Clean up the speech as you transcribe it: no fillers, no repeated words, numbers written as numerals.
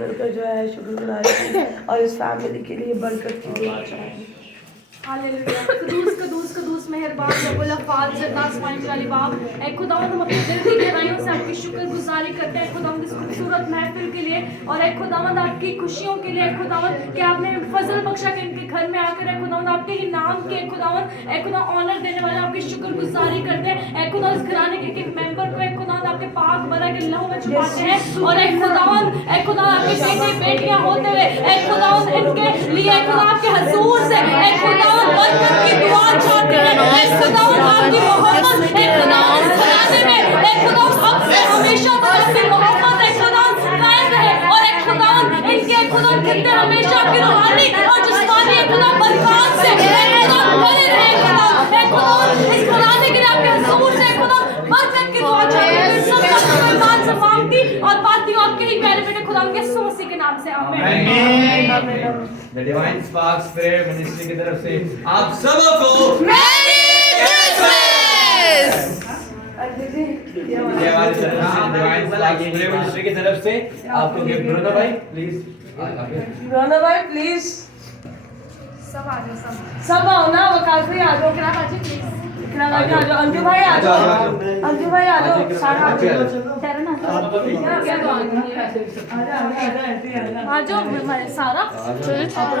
मिलकर जो है शुक्रगुजारी और इस फैमिली के लिए बरकत की दुआ चाहें। हालेलुया। कदूस मेहरबान रब्बुल अफ़ाज़ जन्नत आसमानी वाली बाप, ऐ खुदावंद हम अपनी दिल की गहराइयों से आपकी शुक्रगुजारी करते हैं खुदावंद इस खूबसूरत महफिल के लिए और ऐ खुदावंद आपकी खुशियों के लिए खुदावंद कि आपने फजल बख्शा के इनके घर में आकर ऐ खुदावंद आपके ही नाम के खुदावंद ऐ खुदा ऑनर देने वाले आपकी शुक्रगुजारी करते हैं। ऐ खुदा इस घराने के एक मेंबर को ऐ खुदावंद आपके पाक बरा के लहू में छुपाते हैं और ऐ खुदा आपके बेटे बेटियां होते हुए ऐ खुदावंद इनके लिए ऐ खुदा आपके हजूर से ऐ खुदावंद बरकत की दुआ चाहते हैं। ऐ खुदावंद आपकी मोहब्बत ऐ खुदावंद घराने में ऐ खुदावंद अब से हमेशा तक आपकी मोहब्बत ऐ खुदावंद कायम रहे और ऐ खुदावंद इनके खुदावंद कितने हमेशा आपकी रूहानी और जिस्मानी ऐ खुदावंद बरकत से ऐ खुदावंद बने रहे खुदावंद ऐ खुदावंद इस घराने के लिए आपके हजूर से ऐ खुदावंद बरकत की दुआ चाहते हैं। सब कुछ ईमान से मांगती और पाती हूं आपके ही प्यारे बेटे खुदावंद के यीशु मसीह के नाम से आमीन। The Divine Sparks Prayer Ministry की तरफ से आप सबको मैरी क्रिसमस। ये हमारी Divine Sparks Prayer Ministry की तरफ से आपको गिफ्ट ब्रदर भाई प्लीज रोना भाई प्लीज सब आ जाओ सब आओ ना वकास भाई आ जाओ इकरा बाजी प्लीज इकरा भाई आ जाओ अंजू भाई आ जाओ अंजू भाई आ जाओ सारा आ जाओ तेरा ना क्या दुआ आ जाओ हमारे सारा आ जाओ